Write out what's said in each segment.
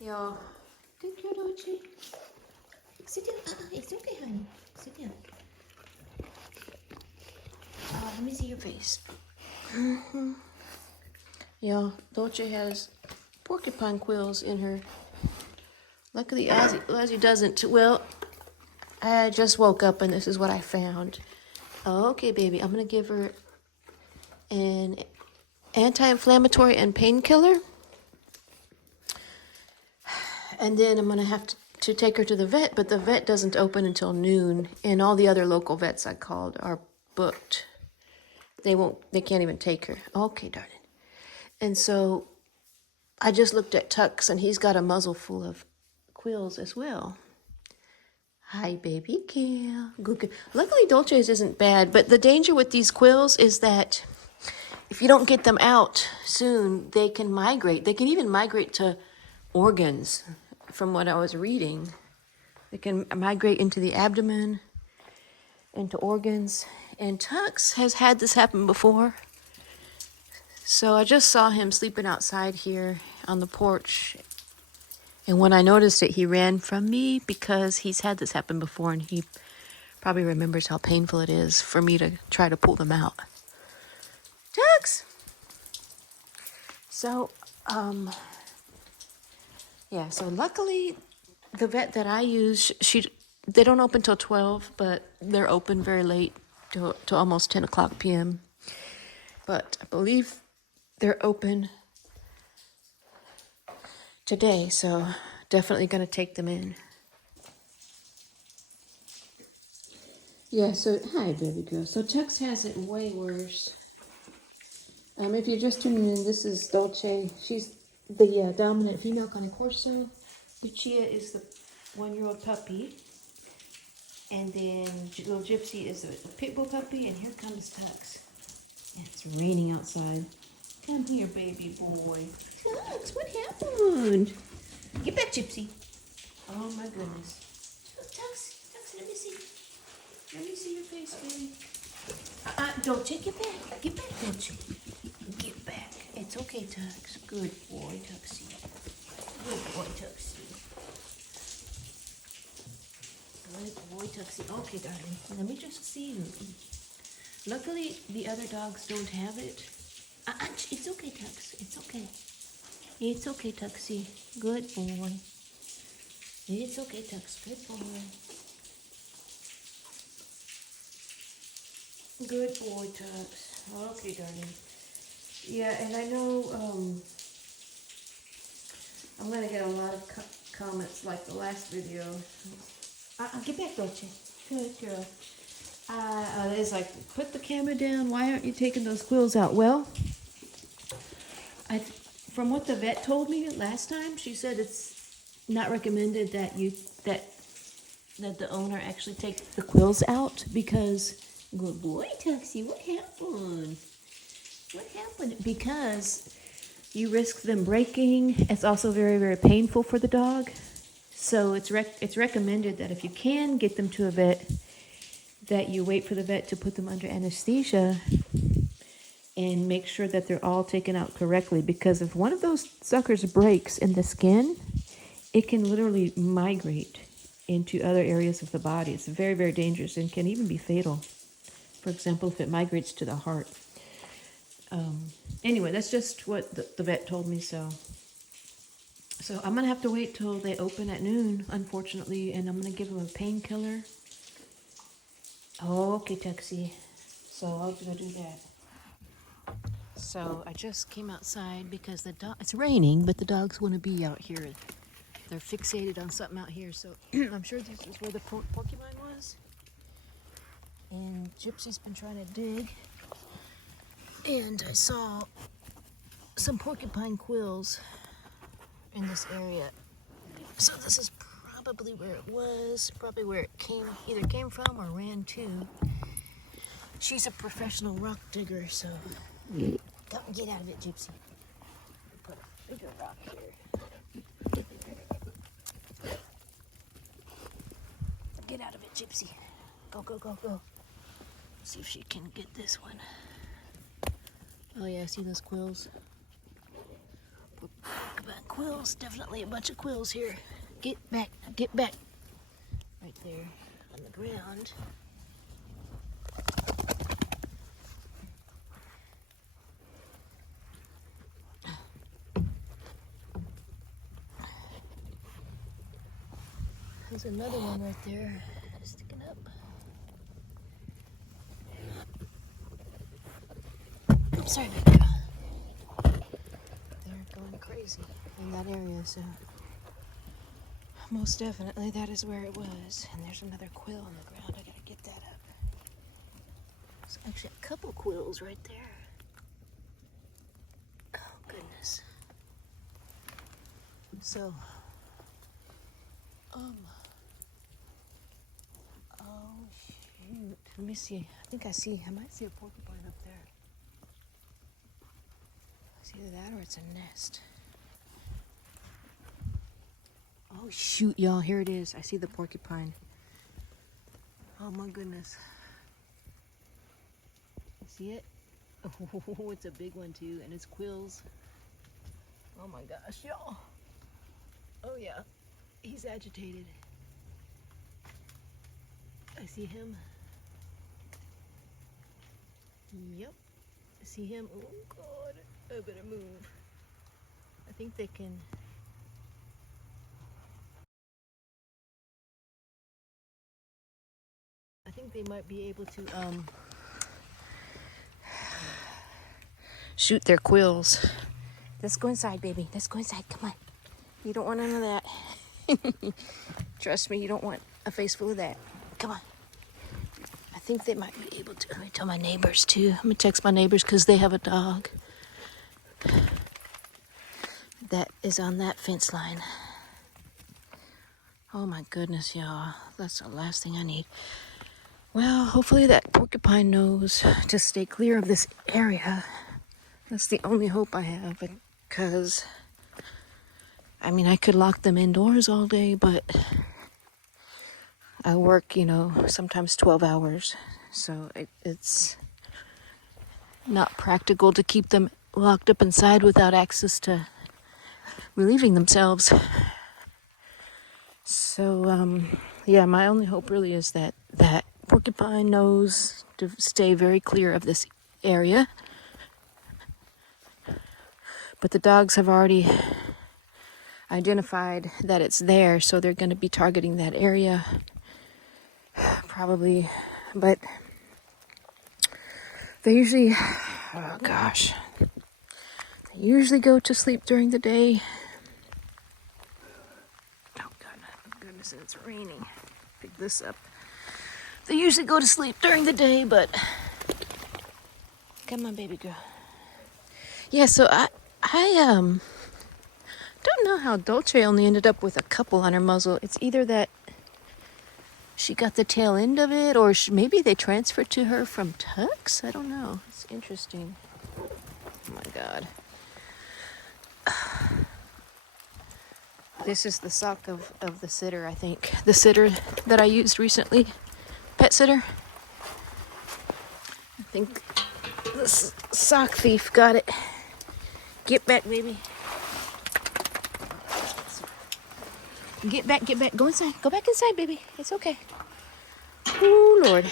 Yeah. Thank you, Dolce. Sit down. It's okay, honey. Sit down. Let me see your face. Yeah, Dolce has porcupine quills in her. Luckily, Ozzy doesn't. Well, I just woke up and this is what I found. Okay, baby, I'm gonna give her an anti-inflammatory and painkiller. And then I'm gonna have to take her to the vet, but the vet doesn't open until noon, and all the other local vets I called are booked. They can't even take her. Okay, darling. And so I just looked at Tux, and he's got a muzzle full of quills as well. Hi, baby girl. Good. Luckily, Dolce's isn't bad, but the danger with these quills is that if you don't get them out soon, they can migrate. They can even migrate to organs, from what I was reading. They can migrate into the abdomen, into organs. And Tux has had this happen before. So I just saw him sleeping outside here on the porch. And when I noticed it, he ran from me because he's had this happen before and he probably remembers how painful it is for me to try to pull them out. Tux! So, yeah, so luckily the vet that I use, they don't open till 12, but they're open very late to almost 10 o'clock p.m. But I believe they're open today, so definitely going to take them in. Yeah, so, hi, baby girl. So Tux has it way worse. If you're just tuning in, this is Dolce. She's the dominant female Cane Corso. Lucia is the 1-year-old puppy. And then little Gypsy is the pitbull puppy. And here comes Tux. It's raining outside. Come here, baby boy. Tux, what happened? Get back, Gypsy. Oh, my goodness. Tux, let me see. Let me see your face, baby. Dolce, get back. Get back, Dolce. Get back. It's okay, Tux. Good boy, Tuxie. Good boy, Tuxie. Good boy, Tuxie. Okay, darling. Let me just see you. Luckily, the other dogs don't have it. It's okay, Tux. It's okay. It's okay, Tuxie. Good boy. It's okay, Tux. Good boy. Good boy, Tux. Okay, darling. Yeah, and I know I'm going to get a lot of comments like the last video. Get back, Dolce. Good girl. It's like, put the camera down. Why aren't you taking those quills out? Well, from what the vet told me last time, she said it's not recommended that the owner actually take the quills out because, good boy, Tuxie, what happened? What happened? Because you risk them breaking. It's also very, very painful for the dog. So it's recommended that if you can get them to a vet, that you wait for the vet to put them under anesthesia and make sure that they're all taken out correctly. Because if one of those suckers breaks in the skin, it can literally migrate into other areas of the body. It's very, very dangerous and can even be fatal. For example, if it migrates to the heart. Anyway, that's just what the vet told me, so I'm going to have to wait till they open at noon, unfortunately, and I'm going to give them a painkiller. Okay, Tuxie. So I'll go do that. So I just came outside because it's raining, but the dogs want to be out here. They're fixated on something out here, so I'm sure this is where the porcupine was. And Gypsy's been trying to dig. And I saw some porcupine quills in this area. So this is probably where it was, probably where it either came from or ran to. She's a professional rock digger, so don't get out of it, Gypsy. Put a bigger rock here. Get out of it, Gypsy. Go, go, go, go. See if she can get this one. Oh yeah, see those quills? Porcupine quills. quills, definitely a bunch of quills here. Get back, get back. Right there on the ground. There's another one right there, sticking up. I'm sorry, baby. They're going crazy in that area, so most definitely that is where it was. And there's another quill on the ground. I gotta get that up. There's actually a couple quills right there. Oh, goodness. So, oh shoot. Let me see. I might see a porcupine up there. It's either that or it's a nest. Oh shoot, y'all, here it is. I see the porcupine. Oh my goodness. You see it? Oh, it's a big one too, and it's quills. Oh my gosh, y'all. Oh yeah, he's agitated. I see him. Yep, I see him. Oh God, I better move. I think they can. I think they might be able to shoot their quills. Let's go inside, baby. Let's go inside. Come on. You don't want none of that. Trust me, you don't want a face full of that. Come on. I think they might be able to. Let me tell my neighbors too. I'm gonna text my neighbors because they have a dog that is on that fence line. Oh my goodness, y'all. That's the last thing I need. Well, hopefully that porcupine knows to stay clear of this area. That's the only hope I have, because I mean, I could lock them indoors all day, but I work, sometimes 12 hours. So it's not practical to keep them locked up inside without access to relieving themselves. So, yeah, my only hope really is that porcupine knows to stay very clear of this area. But the dogs have already identified that it's there, so they're going to be targeting that area probably. But they usually, oh gosh, they usually go to sleep during the day. Oh goodness, and it's raining. Pick this up. They usually go to sleep during the day, but come on, baby girl. Yeah, so I don't know how Dolce only ended up with a couple on her muzzle. It's either that she got the tail end of it, or maybe they transferred to her from Tux. I don't know. It's interesting. Oh my God. This is the sock of the sitter, I think. The sitter that I used recently. Pet sitter. I think the sock thief got it. Get back, baby. Get back, get back. Go inside. Go back inside, baby. It's okay. Oh, Lord.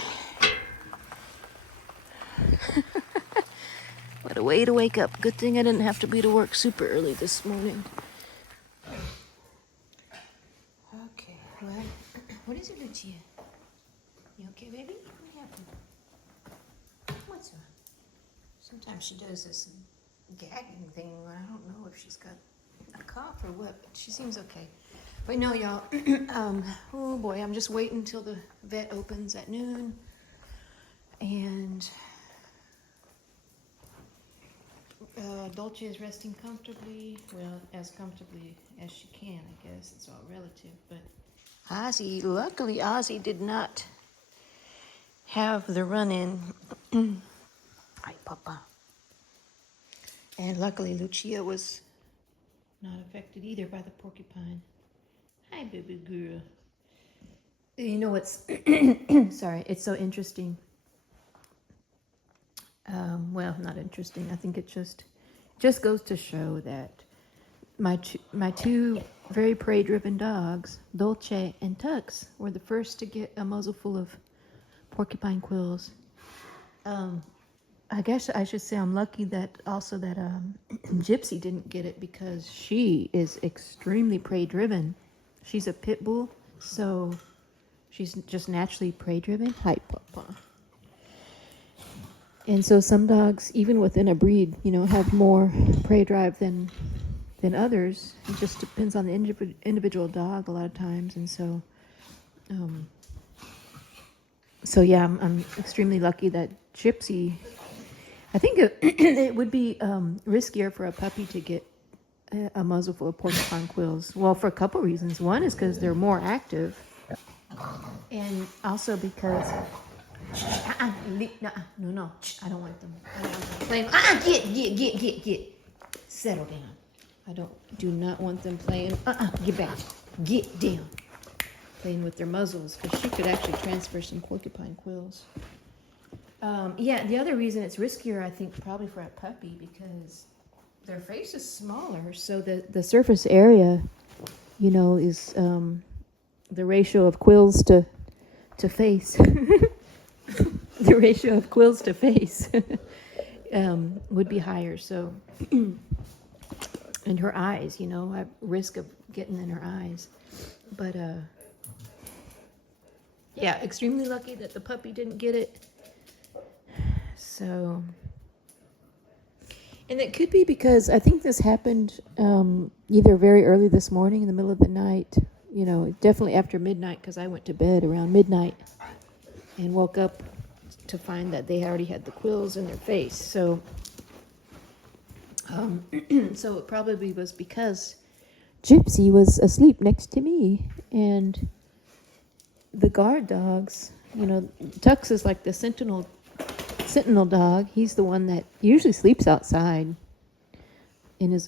What a way to wake up. Good thing I didn't have to be to work super early this morning. Okay, well, what is it, Lucia? You okay, baby? What happened? What's wrong? Sometimes she does this gagging thing. I don't know if she's got a cough or what, but she seems okay. But no, y'all, oh boy, I'm just waiting until the vet opens at noon. And Dolce is resting comfortably, well, as comfortably as she can, I guess. It's all relative, but luckily Ozzy did not have the run-in. Hi, Papa. And luckily Lucia was not affected either by the porcupine. Hi, baby girl. You know what's, sorry, it's so interesting. Well, not interesting. I think it just goes to show that my two very prey-driven dogs, Dolce and Tux, were the first to get a muzzle full of porcupine quills. I guess I should say I'm lucky that Gypsy didn't get it, because she is extremely prey-driven. She's a pit bull, so she's just naturally prey-driven. Hi, Papa. And so some dogs, even within a breed, have more prey drive than others. It just depends on the individual dog a lot of times. And so, yeah, I'm extremely lucky that Gypsy. I think it would be riskier for a puppy to get a muzzle full of porcupine quills. Well, for a couple reasons. One is because they're more active, and also because. No, I don't want them. Playing. Get. Settle down. Do not want them playing. Get back. Get down. Playing with their muzzles, because she could actually transfer some porcupine quills. Yeah, the other reason it's riskier, I think, probably for a puppy, because their face is smaller, so the surface area, is the ratio of quills to face. The ratio of quills to face would be higher. So, and her eyes, at risk of getting in her eyes. But yeah, extremely lucky that the puppy didn't get it. So, and it could be because I think this happened either very early this morning, in the middle of the night, definitely after midnight, because I went to bed around midnight and woke up to find that they already had the quills in their face. So, so it probably was because Gypsy was asleep next to me, and the guard dogs, Tux is like the sentinel dog. He's the one that usually sleeps outside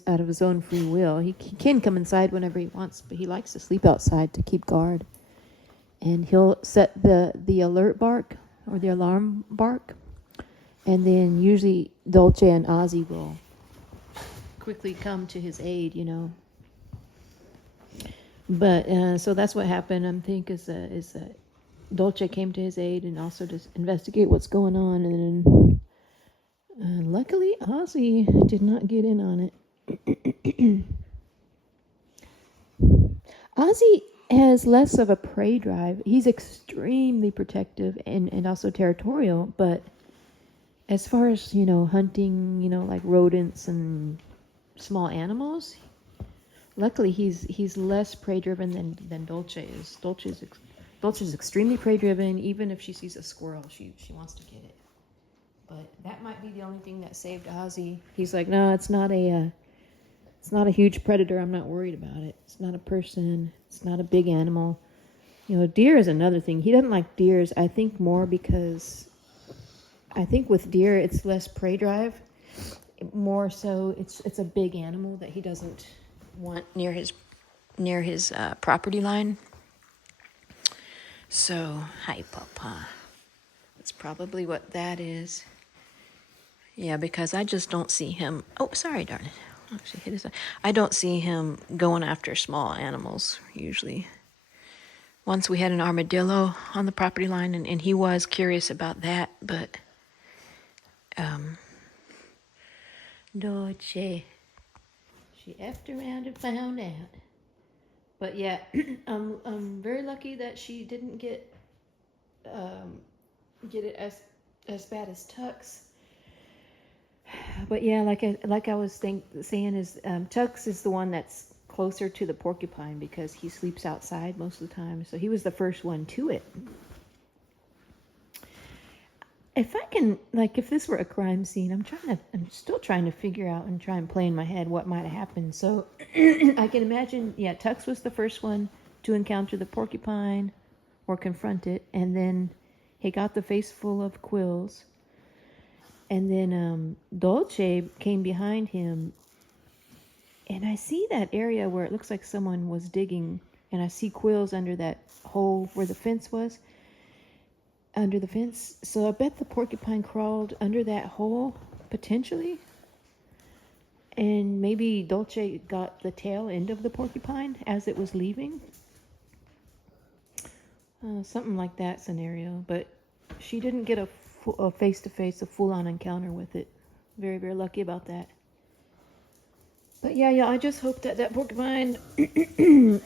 out of his own free will. He can come inside whenever he wants, but he likes to sleep outside to keep guard. And he'll set the alert bark, or the alarm bark, and then usually Dolce and Ozzy will quickly come to his aid, But so that's what happened. I think is that Dolce came to his aid and also to investigate what's going on, and then luckily Ozzy did not get in on it. Ozzy has less of a prey drive. He's extremely protective and also territorial, but as far as, hunting, like rodents and small animals, luckily he's less prey driven than Dolce is. Dolce's extremely prey driven. Even if she sees a squirrel, she wants to get it. But that might be the only thing that saved Ozzy. He's like, no, it's not a huge predator. I'm not worried about it. It's not a person. It's not a big animal. Deer is another thing. He doesn't like deers, I think, more because I think with deer it's less prey drive. More so it's a big animal that he doesn't want near his property line. So, hi, Papa. That's probably what that is. Yeah, because I just don't see him. Oh, sorry, darling. Actually hit his eye. I don't see him going after small animals usually. Once we had an armadillo on the property line, and he was curious about that, but Dolce, she effed around and found out. But yeah, I'm very lucky that she didn't get it as bad as Tux. But yeah, like I was saying is Tux is the one that's closer to the porcupine because he sleeps outside most of the time. So he was the first one to it. If I can, if this were a crime scene, I'm still trying to figure out and try and play in my head what might have happened. So I can imagine, yeah, Tux was the first one to encounter the porcupine or confront it, and then he got the face full of quills. And then Dolce came behind him, and I see that area where it looks like someone was digging, and I see quills under that hole where the fence was. Under the fence. So I bet the porcupine crawled under that hole, potentially. And maybe Dolce got the tail end of the porcupine as it was leaving. Something like that scenario. But she didn't get a face-to-face, a full-on encounter with it. Very, very lucky about that. But yeah, I just hope that that porcupine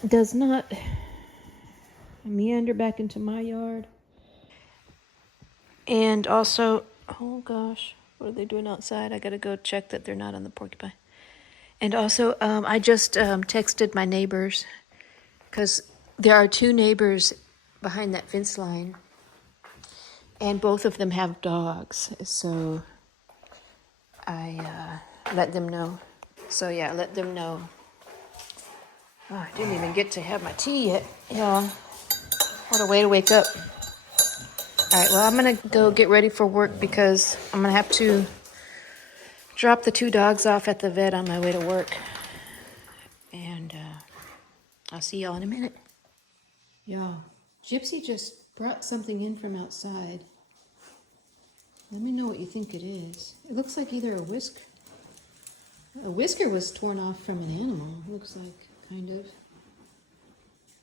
does not meander back into my yard. And also, oh gosh, what are they doing outside? I gotta go check that they're not on the porcupine. And also, I just texted my neighbors, because there are 2 neighbors behind that fence line, and both of them have dogs, so I let them know. So yeah, let them know. Oh, I didn't even get to have my tea yet, y'all. What a way to wake up. All right, well, I'm going to go get ready for work because I'm going to have to drop the 2 dogs off at the vet on my way to work. And I'll see y'all in a minute. Y'all, Gypsy just brought something in from outside. Let me know what you think it is. It looks like either a whisker. A whisker was torn off from an animal, looks like, kind of.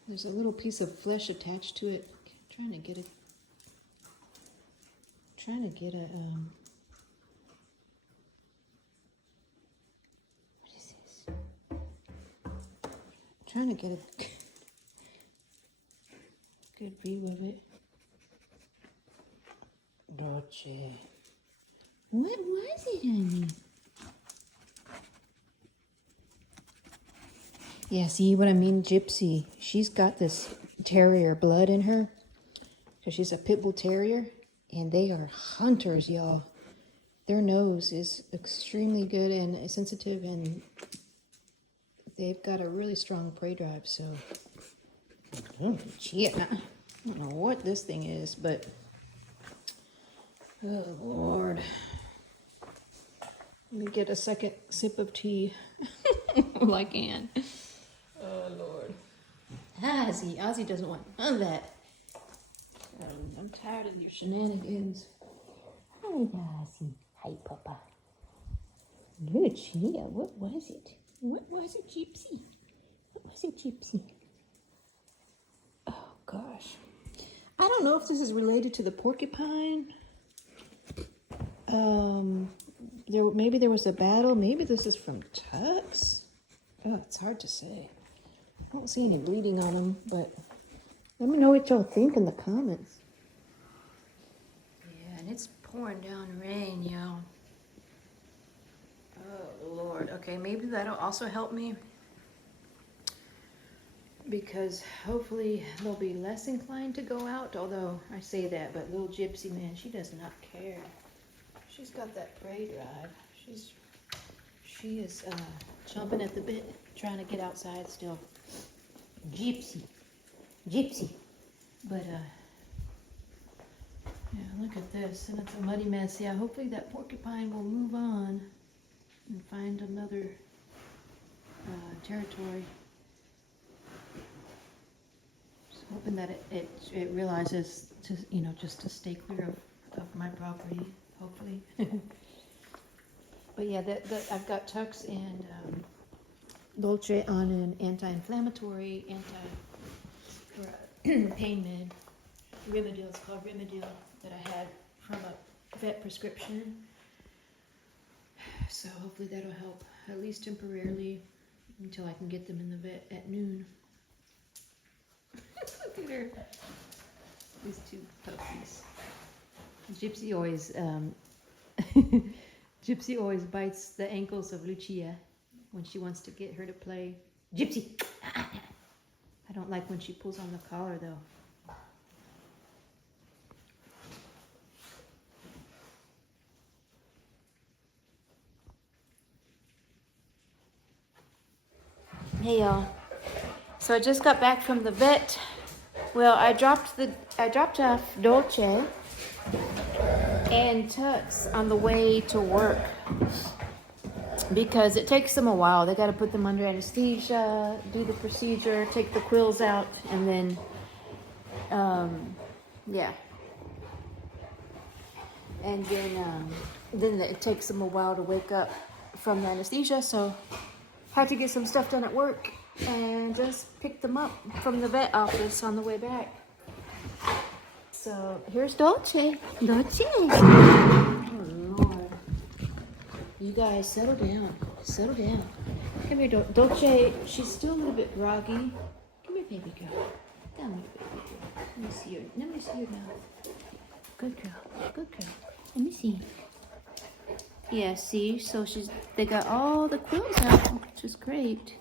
There's a little piece of flesh attached to it. Trying to get a what is this? Trying to get a good view of it. Dolce. What was it, honey? Yeah, see what I mean? Gypsy. She's got this terrier blood in her. Because she's a Pitbull Terrier. And they are hunters, y'all. Their nose is extremely good and sensitive. And they've got a really strong prey drive. So, oh, shit. I don't know what this thing is, but... Oh, Lord. Let me get a second sip of tea. Well, I can. Oh, Lord. Ozzy doesn't want none of that. I'm tired of your shenanigans. Hi, Ozzy. Hi, Papa. Good, yeah. What was it? What was it, Gypsy? What was it, Gypsy? Oh, gosh. I don't know if this is related to the porcupine. Maybe there was a battle. Maybe this is from Tux. Oh, it's hard to say. I don't see any bleeding on them, but let me know what y'all think in the comments. Yeah, and it's pouring down rain, y'all. Oh, Lord. Okay, maybe that'll also help me, because hopefully they'll be less inclined to go out, although I say that, but little Gypsy, man, she does not care. She's got that prey drive. She is chomping at the bit, trying to get outside still. Gypsy. But yeah, look at this, and it's a muddy mess. Yeah, hopefully that porcupine will move on and find another territory. Just hoping that it realizes to, just to stay clear of my property, hopefully. But yeah, I've got Tux and Dolce on an anti-inflammatory, pain med, Rimadyl. It's called Rimadyl, that I had from a vet prescription. So hopefully that'll help, at least temporarily, until I can get them in the vet at noon. Look at her. These 2 puppies. Gypsy always bites the ankles of Lucia when she wants to get her to play. Gypsy! I don't like when she pulls on the collar, though. Hey, y'all. So I just got back from the vet. Well, I dropped off Dolce and Tux on the way to work, because it takes them a while. They got to put them under anesthesia, do the procedure, take the quills out, and then, yeah. And then it takes them a while to wake up from the anesthesia, so had to get some stuff done at work and just picked them up from the vet office on the way back. So here's Dolce. Dolce. Oh Lord. You guys, settle down. Settle down. Come here, Dolce. She's still a little bit groggy. Come here, baby girl. Come here, baby girl. Let me see your. Let me see your mouth. Good girl. Good girl. Let me see. Yeah, see. So they got all the quills out, which is great.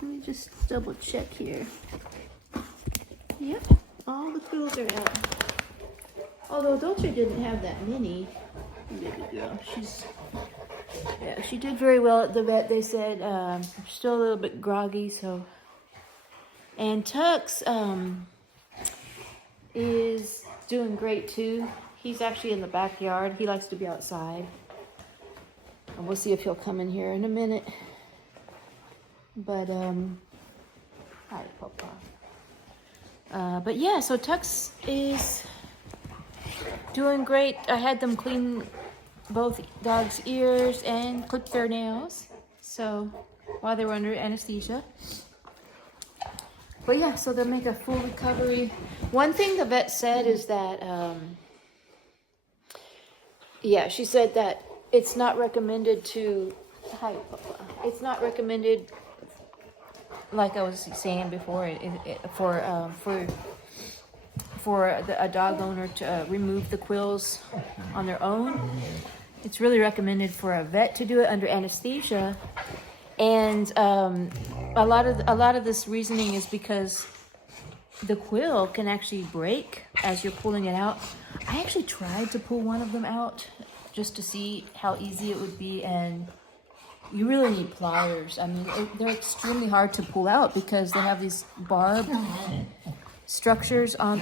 Let me just double check here. Yep, all the quills are out. Although Dolce didn't have that many. Baby girl, she did very well at the vet. They said still a little bit groggy, so. And Tux is doing great too. He's actually in the backyard. He likes to be outside. And we'll see if he'll come in here in a minute. But hi, Papa. But yeah, so Tux is doing great. I had them clean both dogs' ears and clip their nails, so while they were under anesthesia. But yeah, so they'll make a full recovery. One thing the vet said is that, yeah, she said that it's not recommended to, hi, Papa. It's not recommended, like I was saying before, for a dog owner to remove the quills on their own. It's really recommended for a vet to do it under anesthesia. And a lot of this reasoning is because the quill can actually break as you're pulling it out. I actually tried to pull one of them out just to see how easy it would be, and you really need pliers. I mean, they're extremely hard to pull out because they have these barbed structures on.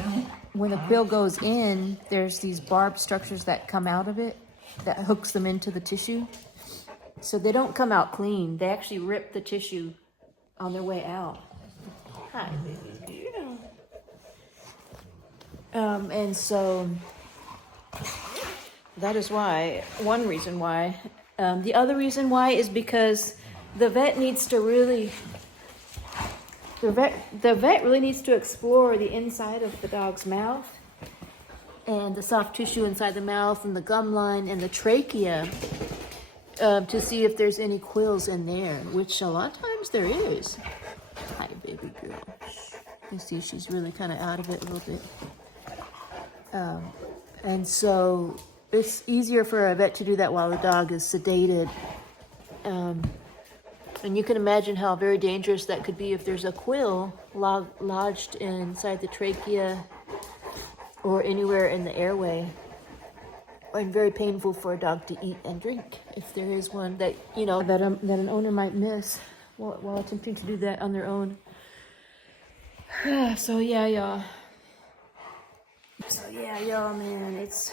When the quill goes in, there's these barbed structures that come out of it that hooks them into the tissue. So they don't come out clean. They actually rip the tissue on their way out. Hi, baby. Yeah. And so that is why, one reason why. The other reason why is because the vet needs to really, the vet really needs to explore the inside of the dog's mouth and the soft tissue inside the mouth and the gum line and the trachea to see if there's any quills in there, which a lot of times there is. Hi, baby girl. You see she's really kind of out of it a little bit. And so it's easier for a vet to do that while the dog is sedated. And you can imagine how very dangerous that could be if there's a quill lodged inside the trachea or anywhere in the airway. And very painful for a dog to eat and drink if there is one that, you know, that an owner might miss while attempting to do that on their own. So yeah, y'all. Man, it's...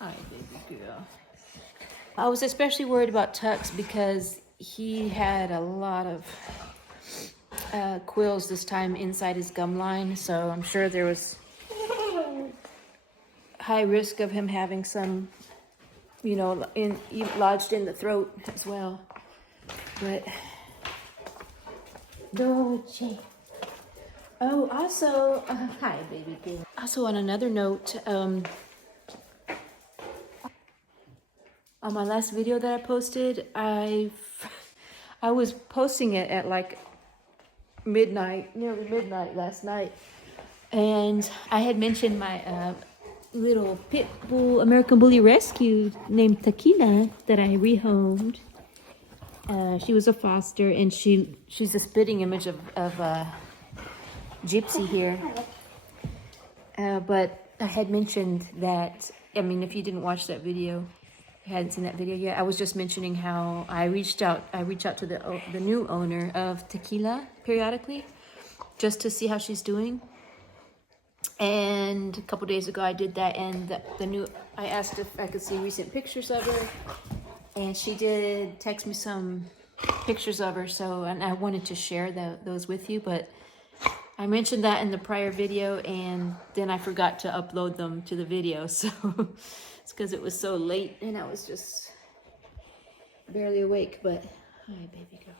Hi, baby girl. I was especially worried about Tux because he had a lot of quills this time inside his gum line, so I'm sure there was high risk of him having some, you know, lodged in the throat as well. But Dolce. Oh, also, hi, baby girl. Also, on another note, on my last video that I posted, I was posting it at like midnight, nearly midnight last night, and I had mentioned my little pit bull American Bully rescue named Tequila that I rehomed. She was a foster, and she's a spitting image of Gypsy here. But I had mentioned that, I mean, if you didn't watch that video, you hadn't seen that video yet, I was just mentioning how I reach out to the new owner of Tequila periodically just to see how she's doing. And a couple days ago I did that, and I asked if I could see recent pictures of her, and she did text me some pictures of her, and I wanted to share those with you, but I mentioned that in the prior video, and then I forgot to upload them to the video, so It's because it was so late and I was just barely awake, but hi, baby girl.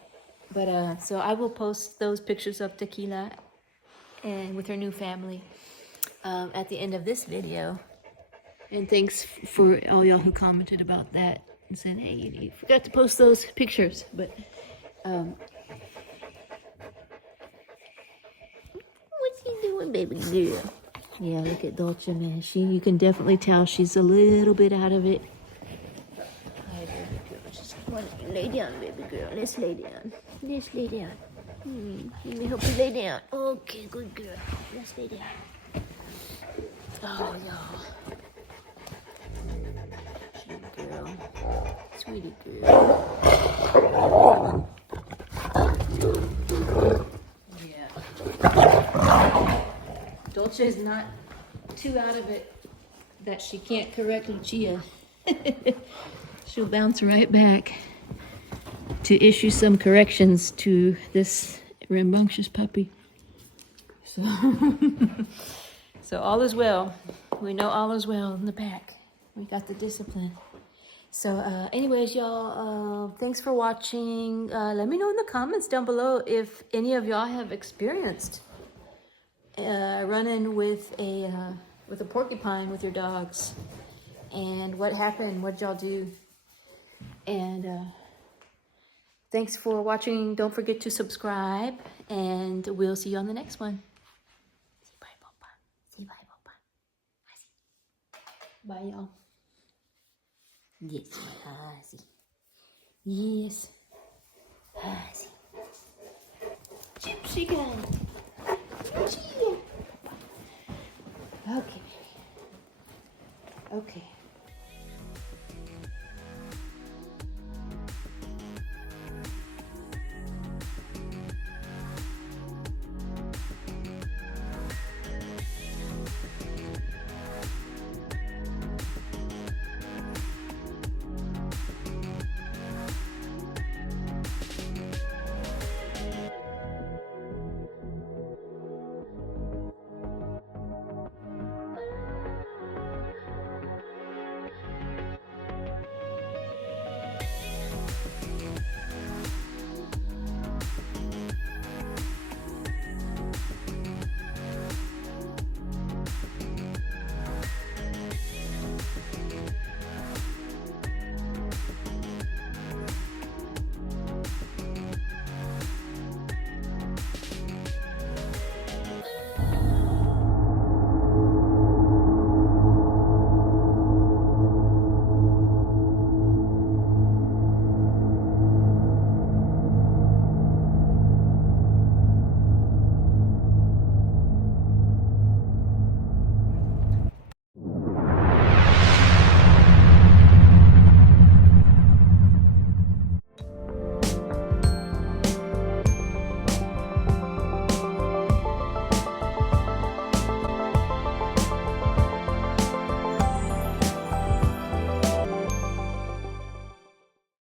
But so I will post those pictures of Tequila and with her new family at the end of this video. And thanks for all y'all who commented about that and said, hey, you forgot to post those pictures. But what's he doing, baby girl? Yeah, look at Dolce, man. You can definitely tell she's a little bit out of it. Hi, baby girl. Just want to lay down, baby girl. Let's lay down. Let's lay down. Let me help you lay down. Okay, good girl. Let's lay down. Oh, y'all. Sweetie girl. Sweetie girl. Yeah. Dolce is not too out of it that she can't correct Lucia. She'll bounce right back to issue some corrections to this rambunctious puppy. So, so all is well. We know all is well in the back. We got the discipline. So anyways, y'all, thanks for watching. Let me know in the comments down below if any of y'all have experienced running with a porcupine with your dogs, and what happened, what y'all do. And thanks for watching. Don't forget to subscribe, and we'll see you on the next one. Say bye, Papa. Say bye, Papa. Bye, y'all. Yes, my Ozzy. Yes. Ozzy. Gypsy guy.